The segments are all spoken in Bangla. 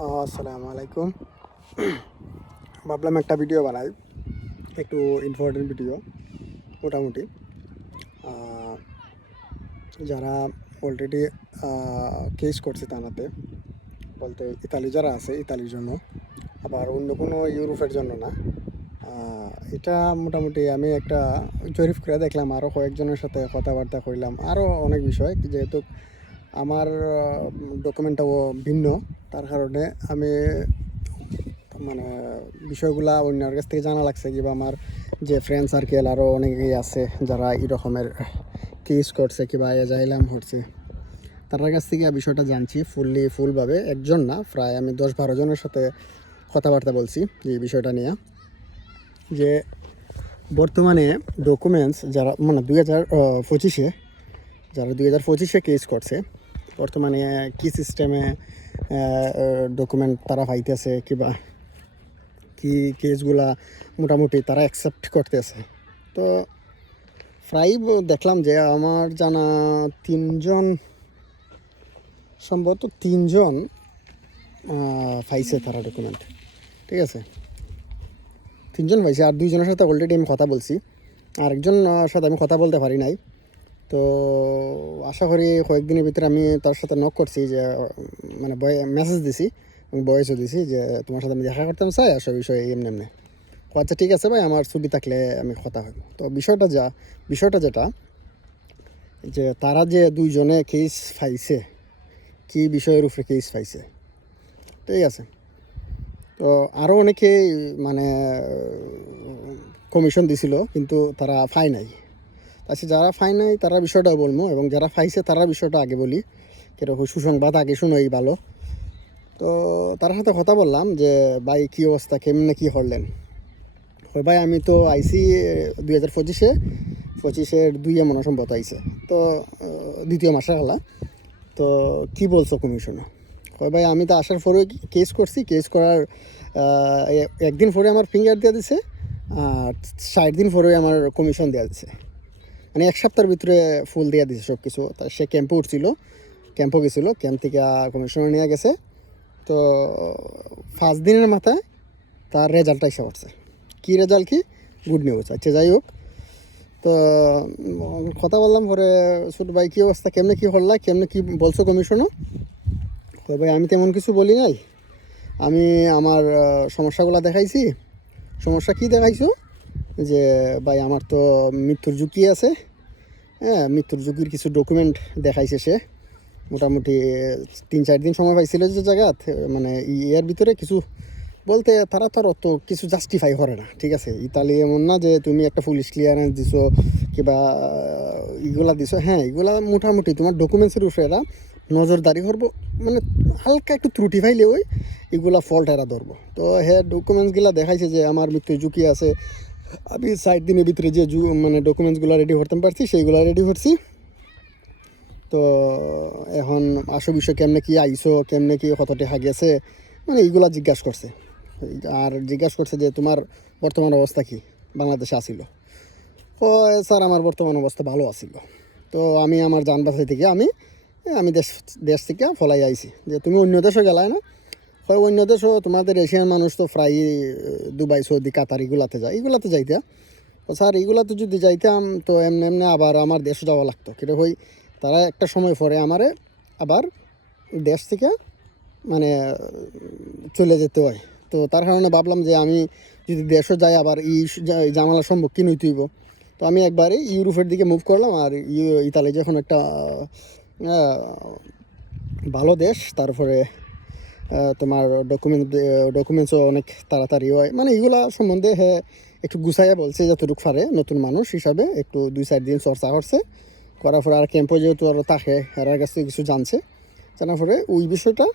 আসসালামু আলাইকুম। ভাবলাম একটা ভিডিও বানাই। একটু ইম্পর্টেন্ট ভিডিও, মোটামুটি। যারা অলরেডি কেস করছে থানাতে, বলতে ইতালি যারা আছে, ইতালির জন্য, আবার অন্য কোনো ইউরোপের জন্য না এটা মোটামুটি আমি একটা জরিফ করে দেখলাম আরও কয়েকজনের সাথে কথাবার্তা করলাম আরও অনেক বিষয়, যেহেতু আমার ডকুমেন্টটাও ভিন্ন। তার কারণে আমি মানে বিষয়গুলা অন্যের কাছ থেকে জানা লাগছে কিংবা আমার যে ফ্রেন্ড সার্কেল আরও অনেকেই আছে যারা এই রকমের কেস করছে কিংবা এজাইলাম করছে। তার কাছ থেকে বিষয়টা জানছি ফুললি ফুলভাবে একজন না, প্রায় আমি দশ বারো জনের সাথে কথাবার্তা বলছি এই বিষয়টা নিয়ে। যে বর্তমানে ডকুমেন্টস যারা মানে দুই হাজার পঁচিশে, যারা দুই হাজার পঁচিশে কেস করছে বর্তমানে কি সিস্টেমে ডকুমেন্ট তারা পাইতেছে, কিবা কি কেসগুলা মোটামুটি তারা অ্যাকসেপ্ট করতেছে। তো প্রায় দেখলাম যে আমার জানা তিনজন, সম্ভবত তিনজন পাইছে তারা ডকুমেন্ট ঠিক আছে? তিনজন পাইছে, আর দুইজনের সাথে অলরেডি আমি কথা বলছি। আরেকজন সাথে আমি কথা বলতে পারি নাই। তো আশা করি কয়েকদিনের ভিতরে আমি তার সাথে নক করছি যে মানে বয় মেসেজ দিছি বয়সও দিছি যে, তোমার সাথে আমি দেখা করতাম চাই আসো বিষয়ে এমনি এমনি। আচ্ছা ঠিক আছে ভাই, আমার ছবি থাকলে আমি কথা হইব। তো বিষয়টা যা, বিষয়টা যেটা, যে তারা যে দুইজনে কেস পাইছে কি বিষয়ের উপরে কেস পাইছে ঠিক আছে? তো আরও অনেকে মানে কমিশন দিছিল, কিন্তু তারা পায় নাই। আচ্ছা যারা ফাই নাই, তারা বিষয়টা বলব এবং যারা ফাইছে তারা বিষয়টা আগে বলি। কীরকম সুসংবাদ আগে শুনোই ভালো। তো তার সাথে কথা বললাম যে, ভাই, কী অবস্থা, কেমনে কী করলেন? ওই ভাই, আমি তো আইসি দুই হাজার পঁচিশে। পঁচিশের দুই এমন সম্ভবত আইসে তো দ্বিতীয় মাসে হলা। তো কি বলছো কমিশনে? কয়, ভাই, আমি তো আসার পরে কেস করছি। কেস করার একদিন পরে আমার ফিঙ্গার দিয়ে দিছে, আর ষাট দিন পরে আমার কমিশন দেওয়া দিছে। মানে এক সপ্তাহের ভিতরে ফুল দিয়ে দিছে সব কিছু তা সে ক্যাম্পে উঠছিল ক্যাম্পও গেছিল ক্যাম্প থেকে কমিশনার নিয়ে গেছে। তো পাঁচ দিনের মাথায় তার রেজাল্টটা এসে পড়ছে। কী রেজাল্ট কি? গুড নিউজ আচ্ছা যাই হোক। তো কথা বললাম, পরে ছোট ভাই কী অবস্থা, কেমনে কী করলা কেমনে কী বলছো কমিশনও তো ভাই, আমি তেমন কিছু বলি নাই। আমি আমার সমস্যাগুলো দেখাইছি। সমস্যা কি দেখাইছো? যে, ভাই, আমার তো মৃত্যুর ঝুঁকি আছে। হ্যাঁ মৃত্যুর ঝুঁকির কিছু ডকুমেন্ট দেখাইছে সে। মোটামুটি তিন চার দিন সময় পাইছিল যে জায়গাত মানে ই- এর ভিতরে কিছু বলতে তারা তো অত কিছু জাস্টিফাই করে না, ঠিক আছে? ইতালি এমন না যে, তুমি একটা পুলিশ ক্লিয়ারেন্স দিছো, কিবা ইগুলা দিছো। হ্যাঁ এগুলা মোটামুটি তোমার ডকুমেন্টসের উপরে এরা নজরদারি করব মানে হালকা একটু ত্রুটি পাইলে ওই এগুলা ফল্ট এরা ধরবো। তো হ্যাঁ ডকুমেন্টসগুলা দেখাইছে যে, আমার মৃত্যুর ঝুঁকি আছে। আমি ষাট দিনের ভিতরে যে মানে ডকুমেন্টসগুলো রেডি করতে পারছি, সেইগুলো রেডি করছি। তো এখন আসো বিষয় কেমনে কি আইসো, কেমনে কি কত টাকা গেছে মানে এইগুলা জিজ্ঞাসা করছে। আর জিজ্ঞাসা করছে যে তোমার বর্তমান অবস্থা কি? বাংলাদেশে আসিল। ও স্যার, আমার বর্তমান অবস্থা ভালো আসিল। তো আমি আমার যান থেকে আমি আমি দেশ দেশ থেকে ফলাই আইছি। যে তুমি অন্য দেশও গেলায় না হয় অন্য দেশও তোমাদের এশিয়ান মানুষ তো প্রায় দুবাই, সৌদি, কাতার এগুলাতে যায়। এগুলাতে যাইতে তো স্যার, এগুলাতে যদি যাইতাম, তো এমনি এমনি আবার আমার দেশে যাওয়া লাগতো। কিন্তু হই তারা একটা সময় পরে আমারে আবার দেশ থেকে মানে চলে যেতে হয়। তো তার কারণে ভাবলাম যে আমি যদি দেশও যাই, আবার এই জামালার সম্মুখীন হইতে হইব। তো আমি একবারে ইউরোপের দিকে মুভ করলাম, আর ইতালি যখন একটা ভালো দেশ, তারপরে তোমার ডকুমেন্ট ডকুমেন্টসও অনেক তাড়াতাড়ি হয়। মানে এগুলা সম্বন্ধে হ্যাঁ একটু গুছাইয়া বলছে যতটুকু পারে নতুন মানুষ হিসাবে, একটু দুই চার দিন চর্চা করছে। করার পরে আর ক্যাম্পে যেহেতু আরও তাকে এর কাছ থেকে কিছু জানছে, জানার পরে ওই বিষয়টা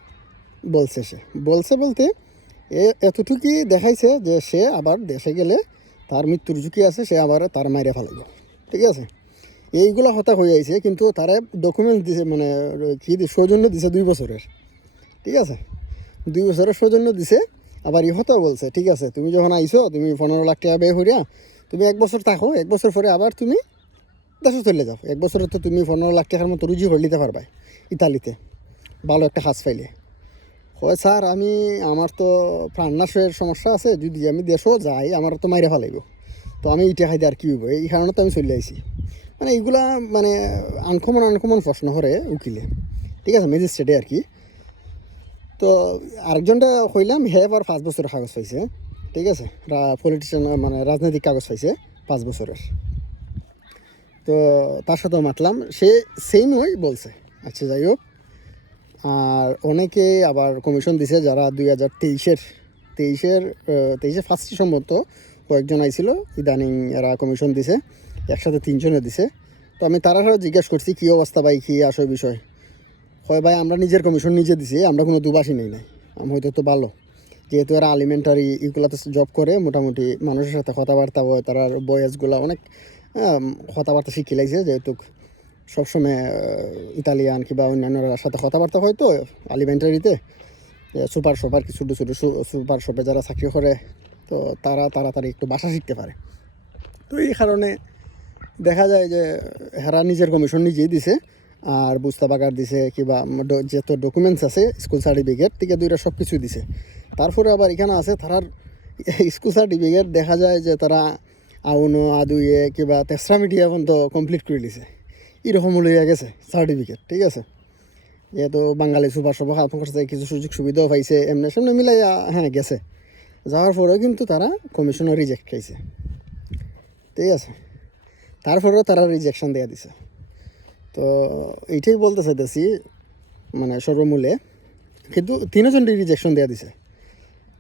বলছে সে। বলছে বলতে এ, এতটুকুই দেখাইছে যে সে আবার দেশে গেলে তার মৃত্যুর ঝুঁকি আছে, সে আবার তার মাইরে ফেলাইব ঠিক আছে? এইগুলো হতা হয়ে আইছে, কিন্তু তারা ডকুমেন্টস দিছে মানে কী সৌজন্য দিছে দুই বছরের। ঠিক আছে? দুই বছরের সৌজন্য দিছে, আবার ইহতাও বলছে, ঠিক আছে, তুমি যখন আইছো, তুমি পনেরো লাখ টাকা ব্যয় করিয়া তুমি এক বছর থাকো, এক বছর পরে আবার তুমি দেশে চলে যাও। এক বছরে তো তুমি পনেরো লাখ টাকার মতো রুজি করে নিতে পারবা ইতালিতে। ভালো একটা হাঁস পাইলে। হয় স্যার, আমি, আমার তো প্রাণনাশের সমস্যা আছে, যদি আমি দেশও যাই আমার তো মাইরে ফেলাইব। তো আমি ইটা খাইতে আর কি হইব? এই কারণে তো আমি চলে আইছি। মানে এইগুলা মানে আনকমন আনকমন প্রশ্ন করে উকিলে। ঠিক আছে ম্যাজিস্ট্রেটে আর কি। তো আরেকজনটা হইলাম, হে এবার পাঁচ বছরের কাগজ পাইছে, ঠিক আছে? পলিটিশিয়ান মানে রাজনৈতিক কাগজ পাইছে পাঁচ বছরের। তো তার সাথেও মাতলাম, সে সেমই বলছে। আচ্ছা যাই হোক। আর অনেকে আবার কমিশন দিছে, যারা দুই হাজার তেইশের তেইশের তেইশে ফার্স্ট সম্ভবত কয়েকজন আইছিল, ইদানিং এরা কমিশন দিছে, একসাথে তিনজনে দিছে। তো আমি তারাও জিজ্ঞেস করছি, কী অবস্থা ভাই, কী আসে বিষয়? হয় ভাই, আমরা নিজের কমিশন নিজে দিছি, আমরা কোনো দুবাসী নেই নাই। আমি হয়তো তো ভালো। যেহেতু এরা আলিমেন্টারি এগুলাতে জব করে, মোটামুটি মানুষের সাথে কথাবার্তা হয়, তার বয়েসগুলো অনেক কথাবার্তা শিখে লাগছে যেহেতু সবসময় ইতালিয়ান কিংবা অন্যান্যরা সাথে কথাবার্তা হয় তো আলিমেন্টারিতে সুপার শপার কি, ছোটো ছোটো সুপার শপে যারা চাকরি করে, তো তারা তাড়াতাড়ি একটু বাসা শিখতে পারে। তো এই কারণে দেখা যায় যে হেরা নিজের কমিশন নিজেই দিছে। আর বুস্তা বাগার দিছে কিবা যত ডকুমেন্টস আছে স্কুল সার্টিফিকেট থেকে দুইটা সব কিছু দিছে। তারপরে আবার এখানে আছে তারার স্কুল সার্টিফিকেট দেখা যায় যে তারা আউনো আদুয়ে কিবা তেসরা মিডিয়া পর্যন্ত কমপ্লিট করে দিছে। এরকম লইয়া গেছে সার্টিফিকেট ঠিক আছে? যেহেতু বাঙালি সুপার সভা আপনার কাছে কিছু সুযোগ সুবিধাও পাইছে, এমনি সামনে মিলাইয়া হ্যাঁ গেছে। যাওয়ার পরেও কিন্তু তারা কমিশনও রিজেক্ট খাইছে। ঠিক আছে? তারপরেও তারা রিজেকশন দেওয়া দিছে। তো এইটাই বলতে চাইতেছি মানে সর্বমূলে। কিন্তু তিনজন রিজেকশন দেওয়া দিছে।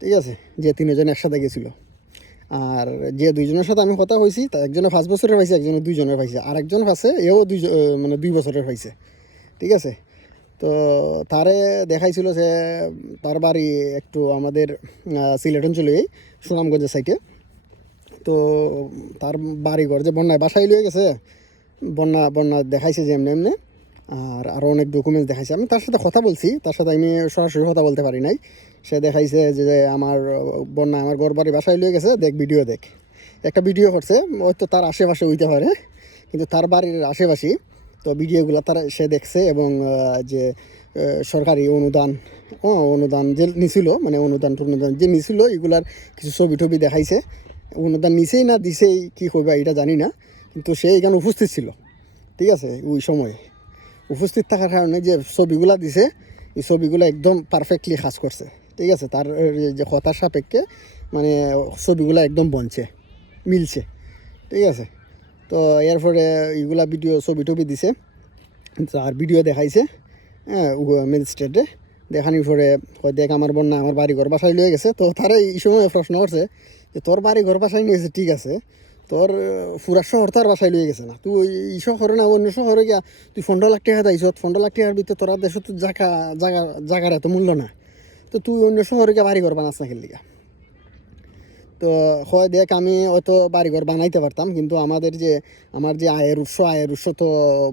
ঠিক আছে, যে তিনজন একসাথে গেছিল। আর যে দুইজনের সাথে আমি কথা হয়েছি তা একজনে পাঁচ বছরের পাইছে একজনে দুইজনের পাইছে। আর একজন পাশে এও দুই মানে দুই বছরের পাইছে। ঠিক আছে? তো তারে দেখাইছিল যে তার বাড়ি একটু আমাদের সিলেট অঞ্চলেই সুনামগঞ্জের সাইডে তো তার বাড়ি ঘর যে বন্যায় বাসায় লিয়ে গেছে বন্যা বন্যা দেখাইছে যে এমনি এমনি, আর আরও অনেক ডকুমেন্টস দেখাইছে। আমি তার সাথে কথা বলছি, তার সাথে আমি সরাসরি কথা বলতে পারি নাই। সে দেখাইছে যে আমার বন্যা, আমার ঘর বাড়ি বাসায় লিয়ে গেছে, দেখ ভিডিও দেখ। একটা ভিডিও করছে, হয়তো তার আশেপাশে উইতে পারে, কিন্তু তার বাড়ির আশেপাশে, তো ভিডিওগুলো তার, সে দেখছে এবং যে সরকারি অনুদান, ও, অনুদান যে নিছিল মানে অনুদান অনুদান যে নিছিল, এগুলার কিছু ছবি টবি দেখাইছে। অনুদান নিছেই না, দিছেই, কী করবে এটা জানি না। কিন্তু সে এখানে উপস্থিত ছিল। ঠিক আছে? ওই সময়ে। উপস্থিত থাকার কারণে যে ছবিগুলা দিছে, এই ছবিগুলো একদম পারফেক্টলি কাজ করছে। ঠিক আছে? তার যে কথার সাপেক্ষে মানে ছবিগুলো একদম বনছে, মিলছে। ঠিক আছে? তো এরপরে এইগুলা ভিডিও ছবি টবি দিছে। আর ভিডিও দেখাইছে। হ্যাঁ ম্যাজিস্ট্রেটে দেখানির পরে দেখ, আমার বন্যা আমার বাড়ি ঘর বাসায় লয়ে গেছে। তো তারা এই সময় প্রশ্ন করছে যে, তোর বাড়ি ঘর বাসায় নিয়েছে ঠিক আছে? তোর ফুরা শহর তার বাসায় লয়ে গেছে না। তুই এই শহরে না, অন্য শহরে গিয়া তুই পনেরো লাখ টাকা দাইছ পনেরো লাখ টাকার ভিতরে তোরা দেশে তো জাগা জায়গা, জায়গার এত মূল্য না। তো তুই অন্য শহরে গিয়া বাড়ি ঘর বানাস না খেললি তো হয় দেখ, আমি হয়তো বাড়িঘর বানাইতে পারতাম, কিন্তু আমাদের যে, আমার যে আয়ের উৎস আয়ের উৎস তো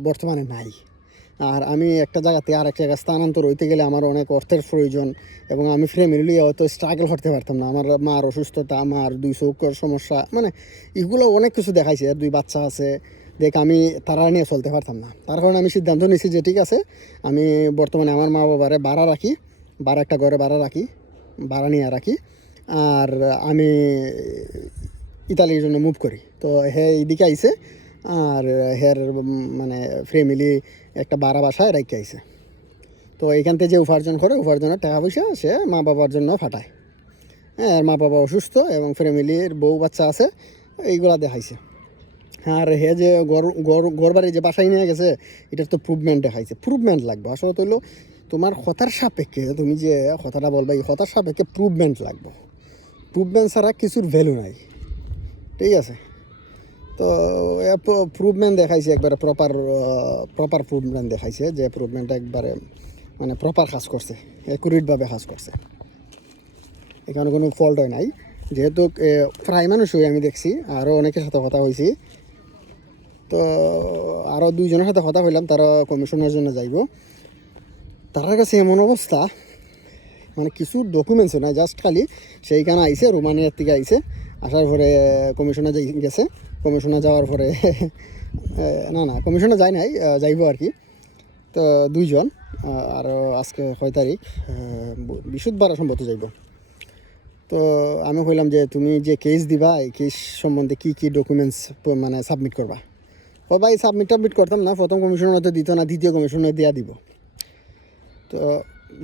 বর্তমানে নাই। আর আমি একটা জায়গাতে আর এক জায়গায় স্থানান্তর হইতে গেলে আমার অনেক অর্থের প্রয়োজন এবং আমি ফ্যামিলি হয়তো স্ট্রাগল করতে পারতাম না। আমার মার অসুস্থতা আমার দুই চৌকর সমস্যা মানে এগুলো অনেক কিছু দেখাইছে। দুই বাচ্চা আছে, দেখ আমি তারা নিয়ে চলতে পারতাম না। তার কারণে আমি সিদ্ধান্ত নিয়েছি যে ঠিক আছে, আমি বর্তমানে আমার মা বাবারে ভাড়া রাখি, ভাড়া একটা ঘরে ভাড়া রাখি, ভাড়া নিয়ে রাখি। আর আমি ইতালির জন্য মুভ করি। তো হে, এইদিকে আইছে। আর হের মানে ফ্যামিলি একটা বাড়া বাসায় রেখে আইছে। তো এইখান থেকে যে উপার্জন করে, উপার্জনের টাকা পয়সা সে মা বাবার জন্য ফাটায়। হ্যাঁ মা বাবা অসুস্থ এবং ফ্যামিলির বউ বাচ্চা আছে, এইগুলা দেখাইছে। আর হে যে গর গর বাড়ি যে বাসায় নিয়ে গেছে, এটার তো প্রুভমেন্ট দেখাইছে। প্রুভমেন্ট লাগবে। আসলে তো হলো তোমার কথার সাপেক্ষে, তুমি যে কথাটা বলবে, এই কথার সাপেক্ষে প্রুভমেন্ট লাগবে। প্রুভমেন্ট ছাড়া কিছুর ভ্যালু নাই। ঠিক আছে? তো প্রুভমেন্ট দেখাইছে একবারে প্রপার প্রপার প্রুভমেন্ট দেখাইছে যে প্রুভমেন্টটা একবারে মানে প্রপার কাজ করছে অ্যাকুরেটভাবে কাজ করছে। এখানে কোনো ফল্ট হয় নাই। যেহেতু প্রায় মানুষই আমি দেখছি আরও অনেকের সাথে কথা হয়েছি। তো আরও দুইজনের সাথে কথা হইলাম, তারা কমিশনের জন্য যাইব। তার কাছে এমন অবস্থা মানে কিছু ডকুমেন্টস নাই জাস্ট খালি সেইখানে আইসে রোমানিয়ার থেকে আইছে। আসার পরে কমিশনে গেছে, কমিশনে যাওয়ার পরে না না, কমিশনে যায় নাই যাইব আর কি। তো দুইজন আর আজকে কয় তারিখ বিশুদ্ধবার সম্ভবত যাইব। তো আমি কইলাম যে, তুমি যে কেস দিবা, এই কেস সম্বন্ধে কী কী ডকুমেন্টস মানে সাবমিট করবা? ও ভাই সাবমিট টাবমিট করতাম না, প্রথম কমিশনের হয়তো দিত না, দ্বিতীয় কমিশনে দেওয়া দিব। তো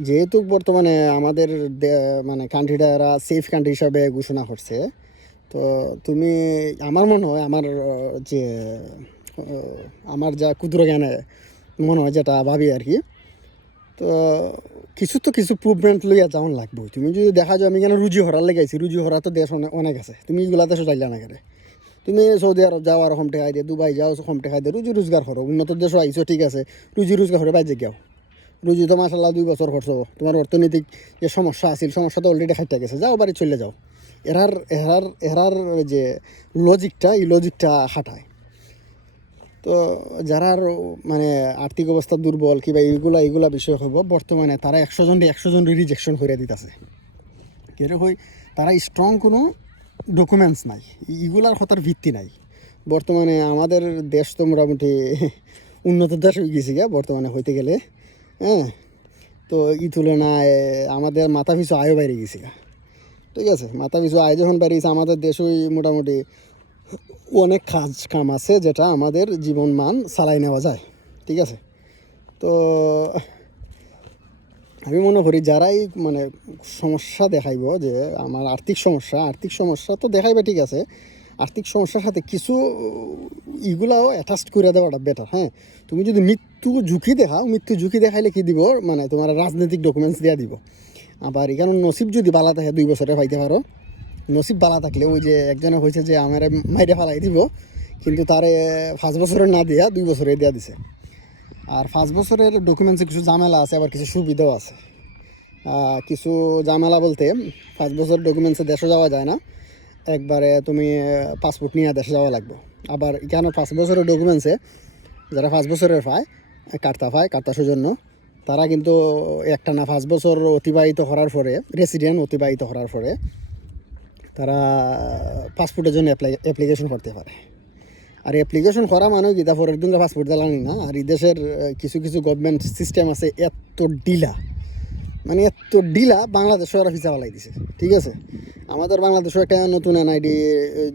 যেহেতু বর্তমানে আমাদের মানে কান্ট্রিটা এরা সেফ কান্ট্রি হিসাবে ঘোষণা করছে তো তুমি, আমার মনে হয় আমার যে আমার যা ক্ষুদ্র জ্ঞানে মনে হয় যেটা ভাবি আর কি, তো কিছু তো কিছু প্রুভমেন্ট লইয়া যাওয়ান লাগবে। তুমি যদি দেখা যায় আমি কেন রুজি হরার লেগাইছি রুজি হরা তো দেশ অনেক আছে। তুমি এগুলা দেশে যাইলা না কেন? তুমি সৌদি আরব যাও আর কম টেকাই দিয়ে দুবাই যাও কম টেকাই দিয়ে রুজি রোজগার করো। উন্নত দেশও আইসো ঠিক আছে। রুজি রোজগার করে বাইরে গেও রুজি তো মাসাল্লাহ দুই বছর করছ তোমার অর্থনৈতিক যে সমস্যা আছিল, সমস্যা তো অলরেডি খাইতে গেছে। যাও বাড়ি চলে যাও। এরার এরার এরার যে লজিকটা এই লজিকটা খাটায় তো যারা মানে আর্থিক অবস্থা দুর্বল কিংবা এইগুলা এইগুলা বিষয় হব বর্তমানে তারা একশো জন একশো জন রিজেকশন করে দিতেছে। হয় তারা স্ট্রং কোনো ডকুমেন্টস নাই। এগুলার কথার ভিত্তি নাই। বর্তমানে আমাদের দেশ তো মোটামুটি উন্নত দেশ হয়ে গেছে গা বর্তমানে হইতে গেলে হ্যাঁ? তো এই তুলনায় আমাদের মাথা পিছু আয়ও বাইরে গেছে গা ঠিক আছে, মাথা পিছু আয় যখন বাড়িয়েছে আমাদের দেশই মোটামুটি অনেক কাজ কাম আছে যেটা আমাদের জীবন মান চালাই নেওয়া যায়, ঠিক আছে? তো আমি মনে করি যারাই মানে সমস্যা দেখাইব যে আমার আর্থিক সমস্যা আর্থিক সমস্যা তো দেখাইবে ঠিক আছে, আর্থিক সমস্যার সাথে কিছু ইগুলাও অ্যাটাচ করে দেওয়াটা বেটার হ্যাঁ? তুমি যদি মৃত্যু ঝুঁকি দেখাও, মৃত্যু ঝুঁকি দেখাইলে কি দিব? মানে তোমার রাজনৈতিক ডকুমেন্টস দেওয়া দিব। আবার এখানে নসিব যদি বালা থাকে, দুই বছরে পাইতে পারো। নসিব বালা থাকলে ওই যে একজনে হয়েছে যে, আমার মাইরে ফালাই দিব। কিন্তু তারে পাঁচ বছরের না দিয়া দুই বছরে দেওয়া দিছে। আর পাঁচ বছরের ডকুমেন্টসে কিছু ঝামেলা আছে, আবার কিছু সুবিধাও আছে। কিছু ঝামেলা বলতে, পাঁচ বছর ডকুমেন্টসে দেশে যাওয়া যায় না। একবারে তুমি পাসপোর্ট নিয়ে দেশে যাওয়া লাগবে। আবার কেন পাঁচ বছরের ডকুমেন্টসে যারা পাঁচ বছরের পায়, কার্তা পায়, কার্তা সৌজন্য তারা কিন্তু একটা না পাঁচ বছর অতিবাহিত করার পরে রেসিডেন্ট অতিবাহিত করার পরে, তারা পাসপোর্টের জন্য অ্যাপ্লাই অ্যাপ্লিকেশন করতে পারে। আর অ্যাপ্লিকেশন করা মানে কি? তারপরের দিন পাসপোর্ট দিলানি না। আর এই দেশের কিছু কিছু গভর্নমেন্ট সিস্টেম আছে, এত ডিলা মানে এত ডিলা বাংলাদেশে ওরা ভিসা পালাই দিছে, ঠিক আছে? আমাদের বাংলাদেশও একটা নতুন এনআইডি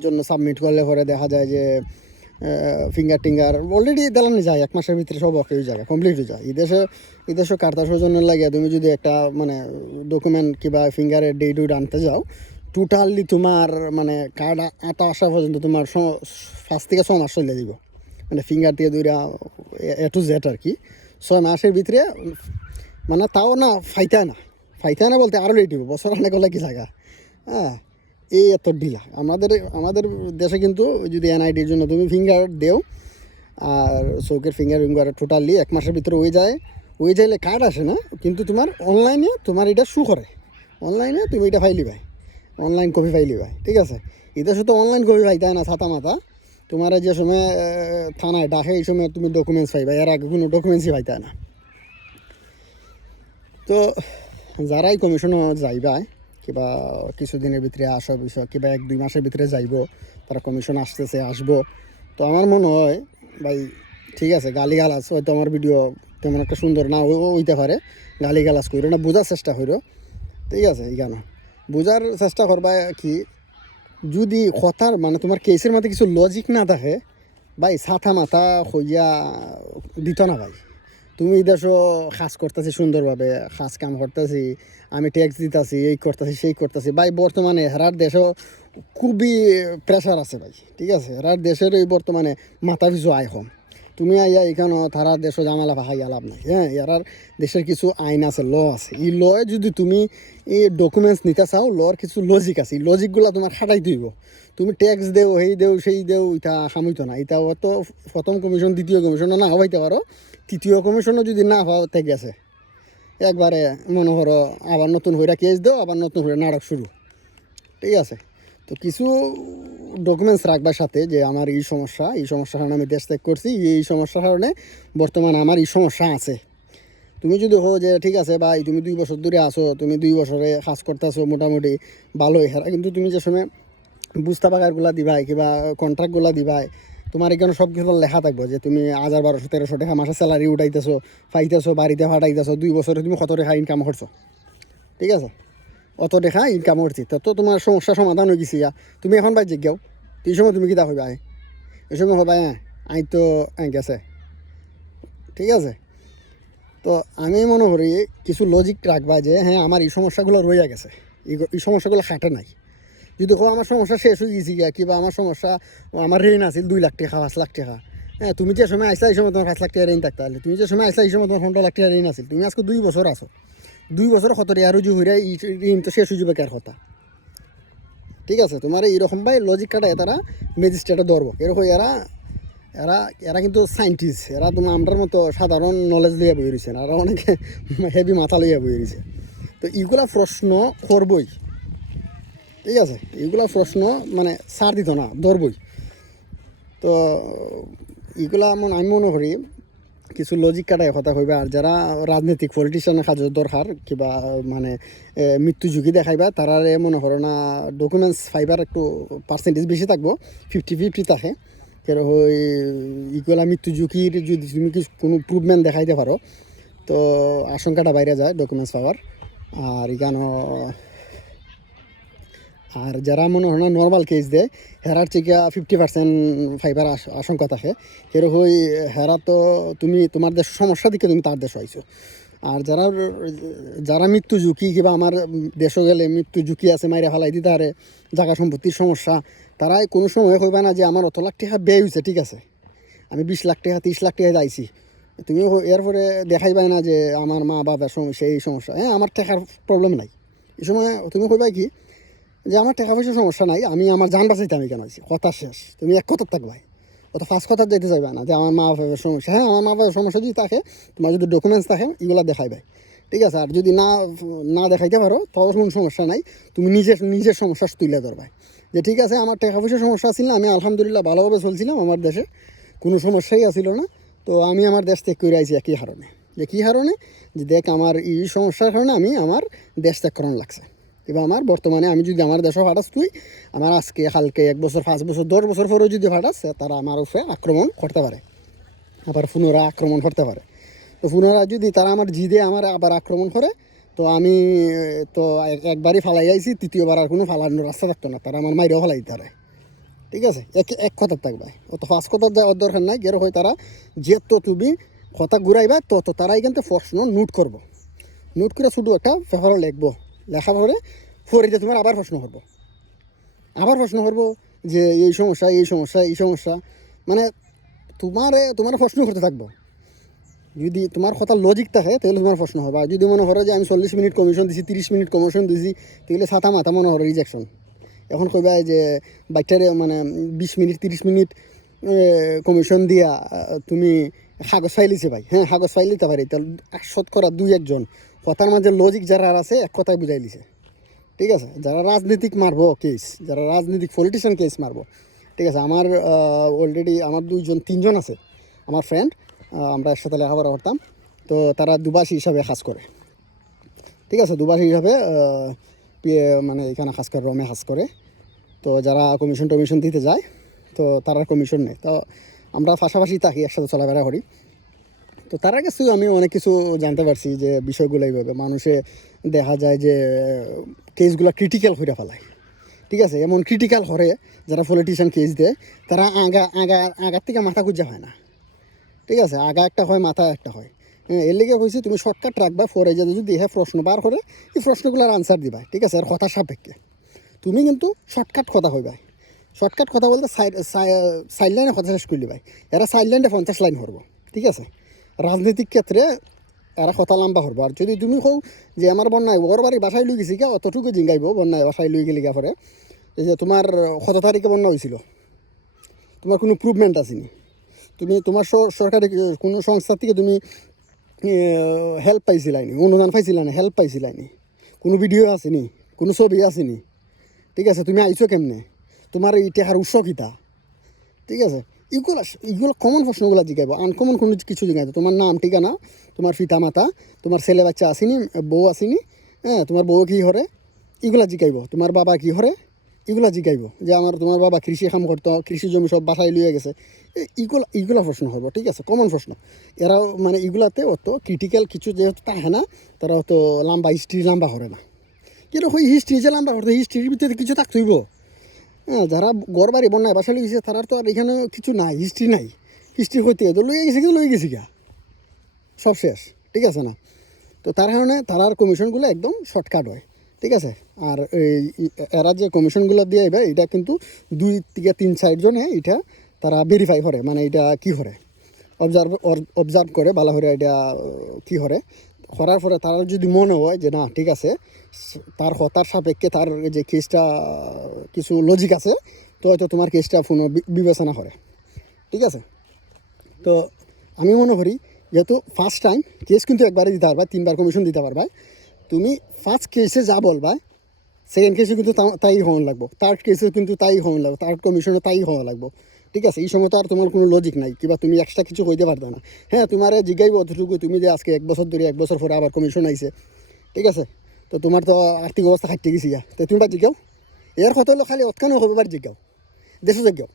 জন্য সাবমিট করলে পরে দেখা যায় যে ফিঙ্গার টিঙ্গার অলরেডি দেলানি যায়, এক মাসের ভিতরে সব ওকে হয়ে যায় কমপ্লিট হয়ে যায়। এই দেশে কার্তা সৌজন্য লাগে তুমি যদি একটা মানে ডকুমেন্ট কিংবা ফিঙ্গারের ডেট উইট আনতে যাও টোটালি তোমার মানে কার্ড আটা আসা পর্যন্ত তোমার পাঁচ থেকে ছ মাস চলে দিব মানে ফিঙ্গার দিয়ে দুইটা এ টু জেড আর কি ছয় মাসের ভিতরে মানে তাও না, ফাইতায় না। ফাইতায় না বলতে আরও লেট বছর অনেক কি জায়গা? হ্যাঁ। এই এত ঢিলা। আমাদের আমাদের দেশে কিন্তু যদি এনআইডির জন্য তুমি ফিঙ্গার দেও, আর চৌকের ফিঙ্গার উইঙ্গার টোটালি এক মাসের ভিতরে হয়ে যায়। হয়ে যাইলে কার্ড আসে না, কিন্তু তোমার অনলাইনে তোমার এটা শু করে। অনলাইনে তুমি এটা ফাইলি ভাই অনলাইন কপি ফাইলি ভাই ঠিক আছে? এটা শুধু অনলাইন কপি পাইতায় না, ছাতা মাথা তোমার যে সময় থানায় ডাকে, এই সময় তুমি ডকুমেন্টস পাইবা, এর আগে কোনো ডকুমেন্টসই পাইতায় না। তো যারাই কমিশনও যাইবা কিবা কিছুদিনের ভিতরে আসা বিষয়, কিবা এক দুই মাসের ভিতরে যাইব, তারা কমিশন আসতেছে, আসব। তো আমার মনে হয়, ভাই, ঠিক আছে গালি গালাজ হয়তো আমার ভিডিও তেমন একটা সুন্দর না হইতে পারে গালি গালাজ কইরো না, বোঝার চেষ্টা করো ঠিক আছে এখানে বোঝার চেষ্টা করবা কি, যদি কথার মানে তোমার কেসের মধ্যে কিছু লজিক না থাকে, ভাই, ছাতা মাথা হইয়া দিত না ভাই। তুমি দেশও কাজ করতেছি সুন্দরভাবে কাজ কাম করতেছি, আমি ট্যাক্স দিতেছি, এই করতেছি, সেই করতেছি। ভাই, বর্তমানে হেরার দেশও খুবই প্রেশার আছে ভাই, ঠিক আছে? হেরার দেশের এই বর্তমানে মাথা পিছু আয় কম। তুমি আইয়া এখানে তারা দেশও জামালা ভাহাইয়া লাভ নাই হ্যাঁ? এরার দেশের কিছু আইন আছে, ল আছে। এই লয়ে যদি তুমি এই ডকুমেন্টস নিতে চাও, লর কিছু লজিক আছে। এই লজিকগুলো তোমার খাটাই দিব। তুমি ট্যাক্স দেও, সেই দেও সেই দেও এটা সামইত না। এটা হয়তো প্রথম কমিশন দ্বিতীয় কমিশনও না হইতে পারো। তৃতীয় কমিশনও যদি না হওয়া থেকে গেছে, একবারে মনে করো আবার নতুন হইরা কেস দেও, আবার নতুন হইরা নাটক শুরু। ঠিক আছে? তো কিছু ডকুমেন্টস রাখবার সাথে যে আমার এই সমস্যা, এই সমস্যার কারণে আমি দেশ ত্যাগ করছি, এই সমস্যার কারণে বর্তমানে আমার এই সমস্যা আছে। তুমি যদি হো যে, ঠিক আছে ভাই, তুমি দুই বছর দূরে আসো তুমি দুই বছরে কাজ করতেছো মোটামুটি ভালোই হেরা কিন্তু তুমি যে সময় বুঝতে পাকারগুলা দিবাই, কিংবা কন্ট্রাক্টগুলা দিবাই। তোমার এখানে সব কিছু লেখা থাকব যে তুমি হাজার বারোশো, তেরোশো টাকা মাসে স্যালারি উঠাইতেছো, পাইতেছো, বাড়িতে ফাটাইতেছো দুই বছরে তুমি কত টাকা ইনকাম করছ? ঠিক আছে? অত টাকা ইনকাম করছি। তো তোমার সমস্যা সমাধান হয়ে গেছি তুমি এখন বাই জিজ্ঞাও এই সময় তুমি কিতা হইবা? এই সময় হবা হ্যাঁ আই তো গেছে ঠিক আছে? তো আমি মনে করি, কিছু লজিক রাখবা যে হ্যাঁ আমার এই সমস্যাগুলো রয়ে গেছে। এই সমস্যাগুলো খাটে নাই। যদি কো আমার সমস্যা শেষ হয়ে গেছি গিয়া, কিবা আমার সমস্যা, আমার ঋণ আছিল দুই লাখ টাকা, পাঁচ লাখ টাকা। হ্যাঁ তুমি যে সময় আইসা এই সময় তোমার পাঁচ লাখ টাকা ঋণ থাকতে তুমি যে সময় আইসা এই সময় তোমার পনেরো লাখ টাকা ঋণ আছিল। তুমি আজকে দুই বছর আছো। দুই বছর কত টাকা রুজু হইরা ঋণ তো শেষ হয়ে যাবে কথা? ঠিক আছে, তোমার এইরকম ভাই লজিক কাটায় তারা ম্যাজিস্ট্রেটে ধরবো। এরকম এরা এরা এরা কিন্তু সায়েন্টিস্ট এরা তোমার আমরার মতো সাধারণ নলেজ লইয়া বই রয়েছে এরা অনেকে হেভি মাথা লইয়া বই রয়েছে তো এইগুলা প্রশ্ন করবই। ঠিক আছে, এইগুলা প্রশ্ন মানে সার দিত না ধরবই তো এগুলা আমি মনে করি, কিছু লজিক কাটায় কথা কইবা আর যারা রাজনৈতিক পলিটিশিয়ানের কাজের দরকার কিবা মানে মৃত্যু ঝুঁকি দেখাইবা তারারে মনে করো না ডকুমেন্টস ফাইবার একটু পার্সেন্টেজ বেশি থাকব ফিফটি ফিফটি থাকে। কেন ওই ইগুলা মৃত্যু ঝুঁকির যদি তুমি কিছু, কোনো প্রুভমেন্ট দেখাইতে পারো তো আশঙ্কাটা বাইরে যায় ডকুমেন্টস পাওয়ার আর এখানো আর যারা মনে হয় না নর্মাল কেস দেয়, হেরার থেকে ফিফটি পার্সেন্ট ফাইবার আশঙ্কা থাকে। সেরকম হেরা তো তুমি তোমার দেশ সমস্যা দিকে তুমি তার দেশ হয়েছো আর যারা যারা মৃত্যু ঝুঁকি কিংবা আমার দেশে গেলে মৃত্যু ঝুঁকি আছে, মাইরে ফেলাই দিতে পারে, জায়গা সম্পত্তির সমস্যা, তারাই কোনো সময় কইবা না যে আমার অত লাখ টাকা ব্যয় হয়েছে ঠিক আছে? আমি বিশ লাখ টাকা, তিরিশ লাখ টাকা যাইছি তুমি এরপরে দেখাইবাই না যে আমার মা বাবার এই সমস্যা। হ্যাঁ আমার টাকার প্রবলেম নাই। এই সময় তুমি কইবা কি যে আমার টাকা পয়সার সমস্যা নাই, আমি আমার জান বাঁচাইতে আমি কেন আছি কথা শেষ। তুমি এক কথা থাকবাই অত ফার্স্ট কথা যাইতে যাইবা না যে আমার মা বাবার সমস্যা। হ্যাঁ আমার মা বাবার সমস্যা যদি থাকে, তোমার যদি ডকুমেন্টস থাকে, এগুলো দেখাইবে। ঠিক আছে? আর যদি না না দেখাইতে পারো তাও কোনো সমস্যা নাই। তুমি নিজের নিজের সমস্যা তুলে ধরবে। যে ঠিক আছে, আমার টাকা পয়সার সমস্যা ছিল না, আমি আলহামদুলিল্লাহ ভালোভাবে চলছিলাম আমার দেশে। কোনো সমস্যাই আসিল না। তো আমি আমার দেশ ত্যাগ করে আইছি একই কারণে। যে কী কারণে? যে দেখ, আমার এই সমস্যার কারণে আমি আমার দেশ ত্যাগ করানো লাগছে। কিংবা আমার বর্তমানে আমি যদি আমার দেশও ফাটাস তুই, আমার আজকে, কালকে এক বছর, পাঁচ বছর, দশ বছর পরেও যদি ফাটাস তারা আমার উপরে আক্রমণ করতে পারে। আবার পুনরায় আক্রমণ করতে পারে। তো পুনরায় যদি তারা আমার জিদে আমার আবার আক্রমণ করে, তো আমি, তো এক- একবারই ফালাই আইছি, তৃতীয়বার আর কোনো ফালানোর রাস্তা থাকতো না। তারা আমার মাইরেও ফালাই পারে। ঠিক আছে? এক এক কথার থাকবে অত ফার্স্ট কথা যাওয়ার দরকার নাই। গেরো হয় তারা যে তো তুমি কথা ঘুরাইবা তো তো তারা এখান থেকে প্রশ্ন নোট করব। নোট করে শুধু একটা পেপারও লিখব। লেখা পরে পরে যে তোমার আবার প্রশ্ন করব। আবার প্রশ্ন করব যে, এই সমস্যা এই সমস্যা এই সমস্যা। মানে তোমারে, তোমার প্রশ্ন করতে থাকব। যদি তোমার কথা লজিক থাকে তাহলে তোমার প্রশ্ন হবে। আর যদি মনে করো যে, আমি চল্লিশ মিনিট কমিশন দিছি, তিরিশ মিনিট কমিশন দিছি, তাহলে ছাতা মাথা মনে হয় রিজেকশন এখন কইবা যে বাচ্চারে মানে বিশ মিনিট, তিরিশ মিনিট কমিশন দিয়া তুমি কাগজ ফাইলিছে ভাই। হ্যাঁ কাগজ ফাইল দিতে পারি। তাহলে শতকরা দুই একজন। কথার মাঝে লজিক যারা আছে, এক কথায় বুঝাই দিছে। ঠিক আছে? যারা রাজনীতিক মারবো কেস যারা রাজনীতিক পলিটিশিয়ান কেস মারবো, ঠিক আছে? আমার অলরেডি আমার দুইজন, তিনজন আছে। আমার ফ্রেন্ড আমরা একসাথে লেখাপড়া করতাম। তো তারা দুবাসী হিসাবে কাজ করে। ঠিক আছে? দুবাসী হিসাবে মানে এখানে কাজ করে রমে কাজ করে। তো যারা কমিশন টমিশন দিতে যায়, তো তারা কমিশন নেই। তো আমরা পাশাপাশি থাকি, একসাথে চলাফেরা করি। তো তার কাছে আমি অনেক কিছু জানতে পারছি যে বিষয়গুলো এইভাবে। মানুষে দেখা যায় যে কেসগুলো ক্রিটিক্যাল করে ফেলায়। ঠিক আছে? এমন ক্রিটিক্যাল হরে, যারা পলিটিশিয়ান কেস দেয়, তারা আগা আগা আগার থেকে মাথা খুঁজে হয় না। ঠিক আছে? আগা একটা হয়, মাথা একটা হয়। হ্যাঁ এর লেগে কইছি তুমি শর্টকাট রাখবা ফরে যে যদি হ্যাঁ প্রশ্ন বার করে এই প্রশ্নগুলোর আনসার দিবা। ঠিক আছে? আর কথা সাপেক্ষে। তুমি কিন্তু শর্টকাট কথা কইবা শর্টকাট কথা বলতে সাইড লাইনে কথা শেষ করলি ভাই এরা সাইড লাইনে পঞ্চাশ লাইন করব ঠিক আছে? রাজনৈতিক ক্ষেত্রে এরা কথা লম্বা করব আর যদি তুমি কও যে আমার বন্যায় ওর বাড়ি বাসায় লুই গেছি গা অতটুকু জিঙ্গাইব বন্যায় বাসায় লুই গেলি গা পরে। যে তোমার কত তারিখে বন্যা হয়েছিল তোমার কোনো প্রুভমেন্ট আসেনি। তুমি তোমার সরকারি কোনো সংস্থা থেকে তুমি হেল্প পাইছিলাইনি, অনুদান পাইছিলানি হেল্প পাইছিলানি কোনো ভিডিও আসেনি, কোনো ছবি আসেনি। ঠিক আছে, তুমি আইছো কেমনে? তোমার এই টেকার উৎস কিতা? ঠিক আছে? এগুলো এগুলো কমন প্রশ্নগুলো জিগাইব। আনকমন কোনো কিছু জিগাইব তোমার নাম, ঠিকানা, তোমার পিতা মাতা তোমার ছেলে বাচ্চা আসেনি, বউ আসেনি হ্যাঁ তোমার বউ কী হরে, এগুলা জিগাইব। তোমার বাবা কী হরে, এগুলা জিগাইব। যে আমার, তোমার বাবা কৃষি কাম করতো, কৃষি জমি সব বাসায় লিয়ে গেছে। এ- এগুলা এগুলা প্রশ্ন হব ঠিক আছে? কমন প্রশ্ন। এরাও মানে এগুলাতে অত ক্রিটিক্যাল কিছু যেহেতু থাকে না, তারা অত লম্বা হিস্ট্রি লম্বা করে না। কিন্তু হিস্ট্রি যে লম্বা করতে হিস্ট্রির ভিতরে কিছু থাকতেইব। হ্যাঁ যারা গড় বাড়ি বন্যায় বাসা লইছে তারা তো আর এখানে কিছু নাই হিস্ট্রি নাই। হিস্ট্রি হইতে তো লইয়ে গেছে কিন্তু লইয়ে গেছি গা সব শেষ, ঠিক আছে না? তো তার কারণে তারার কমিশনগুলো একদম শর্টকাট হয়, ঠিক আছে? আর এই এরা যে কমিশনগুলো দিয়ে এবার এটা কিন্তু দুই থেকে তিন সাইড জনে এটা তারা ভেরিফাই করে মানে এটা কি করে? অবজার্ভ অবজার্ভ করে, ভালো করে এটা কি করে? করার পরে তার যদি মনে হয় যে, না, ঠিক আছে, তার হতার সাপেক্ষে তার যে কেসটা কিছু লজিক আছে, তো হয়তো তোমার কেসটা পুনঃ বিবেচনা করে। ঠিক আছে? তো আমি মনে করি, যেহেতু ফার্স্ট টাইম কেস কিন্তু একবারে দিতে পারবা তিনবার কমিশন দিতে পারবা তুমি ফার্স্ট কেসে যা বলবা সেকেন্ড কেসে কিন্তু তাই হওয়ান লাগবো। থার্ড কেসে কিন্তু তাই হওয়ান লাগবো থার্ড কমিশনে তাই হওয়া লাগবো। ঠিক আছে, এই সময় তো আর তোমার কোনো লজিক নাই, কিংবা তুমি এক্সট্রা কিছু কইতে পারবে না। হ্যাঁ তোমার জিগাইব অতটুকু তুমি যে আজকে এক বছর ধরে, এক বছর পরে আবার কমিশন আইছে, ঠিক আছে? তো তোমার তো আর্থিক অবস্থা খাইতে গেছি গা তো তুমি বা জিগাও। এর কথা হলো খালি অতখানো হবে বার জিগাও। দেশে জিগাও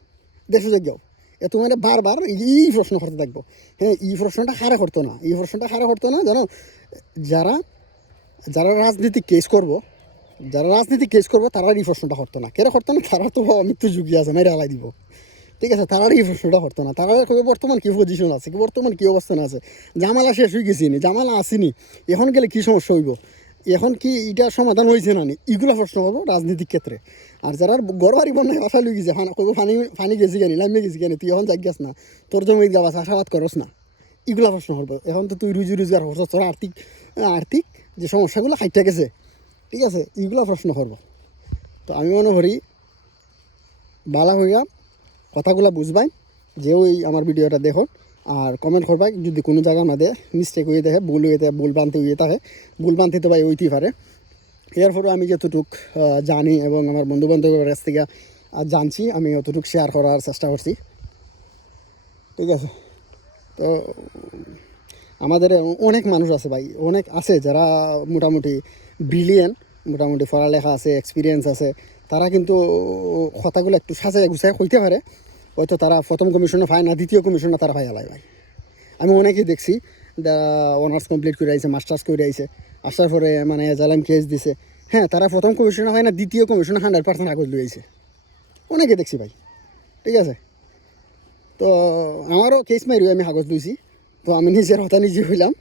দেশে জিগাও এ তোমার বারবার এই প্রশ্ন করতে থাকব। হ্যাঁ এই প্রশ্নটা হারে করতো না? এই প্রশ্নটা হারে করতো না? জানো, যারা যারা রাজনীতি কেস করব, যারা রাজনীতি কেস করব তারা এই প্রশ্নটা করতো না। কেন করতো না? তারা তো মৃত্যু যুগী আছে, মেরে আলাই দিব। ঠিক আছে তারা এই প্রশ্নটা করতো না। তারা কবে বর্তমান কী পজিশন আছে কি বর্তমান কী অবস্থান আছে? জামালা শেষ হয়ে গেছি নি জামালা আসেনি। এখন গেলে কী সমস্যা হইব? এখন কি এটা সমাধান হয়েছে না নি? এগুলো প্রশ্ন হব রাজনীতির ক্ষেত্রে। আর যারা গড়বাড়ি বন্যায় বাসা লুই গেছে, ফানা কইব ফানি ফানি গেছি কেন, লামিয়ে গেছি কেন, তুই এখন গেছ না, তোর জমি গাছ আশাবাদ করস না। এগুলা প্রশ্ন করব। এখন তো তুই রুজি রোজগার করছ, তোর আর্থিক আর্থিক যে সমস্যাগুলো খাইতে গেছে, ঠিক আছে, এইগুলো প্রশ্ন করব। তো আমি মনে করি, বালা হইয়া কথাগুলো বুঝবাই যে ওই আমার ভিডিওটা দেখো। আর কমেন্ট করবাই, যদি কোনো জায়গার মধ্যে মিস্টেক হয়ে থাকে, ভুল হয়ে থাকে, ভুল ভ্রান্তি হয়ে থাকে, ভুল ভ্রান্তি তো ভাই হইতেই পারে। এরপরও আমি যতটুক জানি এবং আমার বন্ধু বান্ধবের কাছ থেকে জানছি, আমি অতটুক শেয়ার করার চেষ্টা করছি। ঠিক আছে? তো, আমাদের অনেক মানুষ আছে ভাই, অনেক আছে যারা মোটামুটি ব্রিলিয়েন্ট মোটামুটি পড়ালেখা আছে এক্সপিরিয়েন্স আছে, তারা কিন্তু কথাগুলো একটু সাজায় গুছায় কইতে পারে। হয়তো তারা প্রথম কমিশনে পায় না, দ্বিতীয় কমিশনে তারা পাই আলাই ভাই। আমি অনেকেই দেখছি অনার্স কমপ্লিট করে আইছে মাস্টার্স করে আইছে, আসার পরে মানে জালাম কেস দিছে। হ্যাঁ তারা প্রথম কমিশনে হয় না, দ্বিতীয় কমিশনে হান্ড্রেড পার্সেন্ট কাগজ লই আইছে। অনেকে দেখছি ভাই, ঠিক আছে? তো, আমারও কেস মারি আমি কাগজ লইছি। তো, আমি নিজের হতা নিজে হইলাম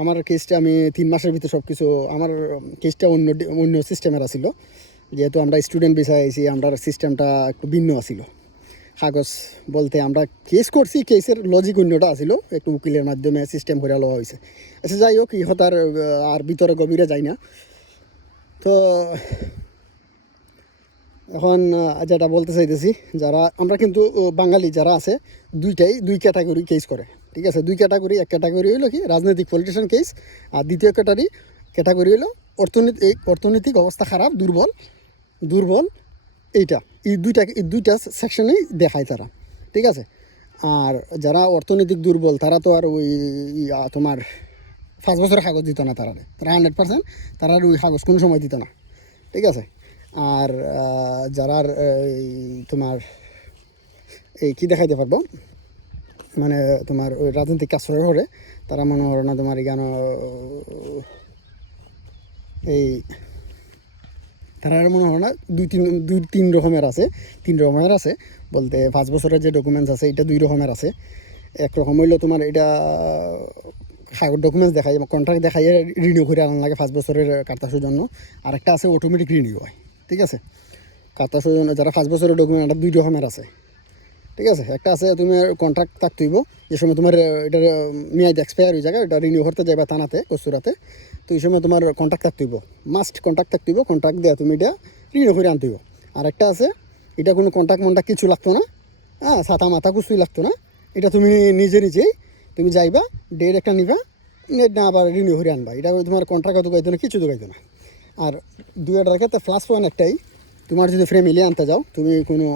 আমার কেসটা আমি তিন মাসের ভিতরে সব কিছু আমার কেসটা অন্য অন্য সিস্টেমের আছিল। যেহেতু আমরা স্টুডেন্ট বিষয় আইছি আমরা সিস্টেমটা একটু ভিন্ন আছিল। কাগজ বলতে আমরা কেস করছি কেসের লজিক অন্যটা আছিল, একটু উকিলের মাধ্যমে সিস্টেম করে লওয়া হয়েছে আচ্ছা যাই হোক, ইহতার আর ভিতরে গভীরে যাই না। তো, এখন যেটা বলতে চাইতেছি, যারা, আমরা কিন্তু বাঙালি যারা আছে, দুইটাই, দুই ক্যাটাগরি কেস করে, ঠিক আছে? দুই ক্যাটাগরি এক ক্যাটাগরি হইল কি, রাজনৈতিক পলিটিশিয়ান কেস আর দ্বিতীয় ক্যাটাগরি ক্যাটাগরি হলো অর্থনীতি অর্থনৈতিক অবস্থা খারাপ, দুর্বল দুর্বল এইটা, এই দুইটা এই দুইটা সেকশনেই দেখায় তারা, ঠিক আছে? আর যারা অর্থনৈতিক দুর্বল, তারা তো আর ওই তোমার পাঁচ বছরের কাগজ দিত না তারা তারা হান্ড্রেড পার্সেন্ট তারা আর ওই কাগজ কোনো সময় দিত না, ঠিক আছে? আর যারা তোমার, এই কী দেখাইতে পারব? মানে তোমার ওই রাজনৈতিক কাজ করে, তারা মনে করে না তোমার এখানে এই তারা মনে হয় না, দুই তিন দুই তিন রকমের আছে, তিন রকমের আছে। বলতে পাঁচ বছরের যে ডকুমেন্টস আছে, এটা দুই রকমের আছে। এক রকম হইল তোমার এটা ডকুমেন্টস দেখাই কন্ট্রাক্ট দেখাই রিনিউ করে আনা লাগে পাঁচ বছরের কার্তাসের জন্য। আর একটা আছে অটোমেটিক রিনিউ হয়, ঠিক আছে? কার্তাসের জন্য যারা পাঁচ বছরের ডকুমেন্ট এটা দুই রকমের আছে। ঠিক আছে? একটা আছে তুমি কন্ট্রাক্ট থাকতেইব যে সময় তোমার এটার মেয়াদ এক্সপায়ার হয়ে যাবে এটা রিনিউ করতে যাবে থানাতে, কস্তুরাতে। তো এই সময় তোমার কন্ট্রাক্ট থাকতেইব মাস্ট কন্ট্রাক্ট থাকতেইব কন্ট্রাক্ট দেওয়া তুমি এটা রিনিউ করে আনতেইব আর একটা আছে, এটা কোনো কন্ট্রাক্ট মন্ট্রাক্ট কিছু লাগতো না। হ্যাঁ ছাতা মাথা কিছুই লাগতো না। এটা তুমি নিজে নিজেই, তুমি যাইবা ডেট একটা নিবা নেট না আবার রিনিউ করে আনবা। এটা তোমার কন্ট্রাক্ট গাইতো না, কিছু তো গাইতো না। আর দুইটার ক্ষেত্রে প্লাস পয়েন্ট একটাই। তোমার যদি ফ্যামিলি আনতে যাও, তুমি কোনো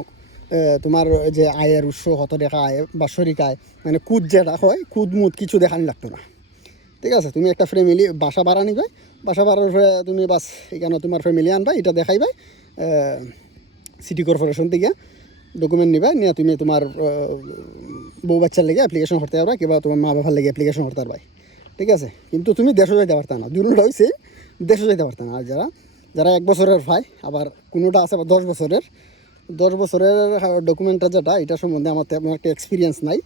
তোমার যে আয়ের উৎস কত টাকা আয় বাৎসরিক আয় মানে কুদ যেটা হয়, কুদ মুদ কিছু দেখানি লাগতো না। ঠিক আছে, তুমি একটা ফ্যামিলি বাসা ভাড়া নিবে, বাসা ভাড়ার তুমি বাস এখানে তোমার ফ্যামিলি আনবা, এটা দেখাইবে সিটি কর্পোরেশন থেকে ডকুমেন্ট নিবা, নিয়ে তুমি তোমার বউ বাচ্চার লেগে অ্যাপ্লিকেশন করতে পারবা, কিংবা তোমার মা বাবার লেগে অ্যাপ্লিকেশন করতে পারবা। ঠিক আছে, কিন্তু তুমি দেশও যাইতে পারতা না। দুটোটা হয়েছে দেশও যাইতে পারতা না। আর যারা যারা এক বছরের ভাই, আবার কোনোটা আছে আবার দশ বছরের দশ বছরের ডকুমেন্টটা যেটা, এটা সম্বন্ধে আমার তেমন একটা এক্সপিরিয়েন্স নাই।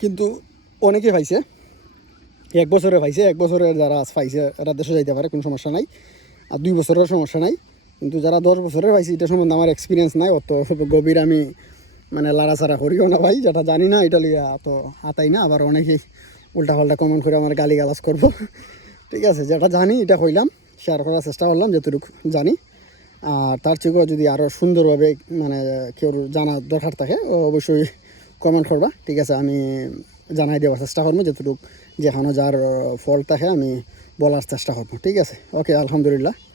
কিন্তু অনেকে পাইছে। এক বছরে পাইছে, এক বছরের যারা পাইছে, এরা দেশে যাইতে পারে, কোনো সমস্যা নাই। আর দুই বছরের সমস্যা নাই। কিন্তু যারা দশ বছরের পাইছে, এটা সম্বন্ধে আমার এক্সপিরিয়েন্স নাই, অত গভীর আমি মানে লাড়াচাড়া করিও না ভাই, যেটা জানি না, এটা লিয়ে অত হাতাই না, আবার অনেকেই উল্টাপাল্টা কমেন্ট করে আমার গালি গালাজ করব। ঠিক আছে, যেটা জানি, এটা কইলাম শেয়ার করার চেষ্টা করলাম, যতটুকু জানি। আর তার চেয়েও যদি আরও সুন্দরভাবে মানে কেউ জানা দরকার থাকে অবশ্যই কমেন্ট করবা। ঠিক আছে, আমি জানাই দেওয়ার চেষ্টা করব, যতটুকু যেখানে যার ফল থাকে, আমি বলার চেষ্টা করব। ঠিক আছে? ওকে আলহামদুলিল্লাহ।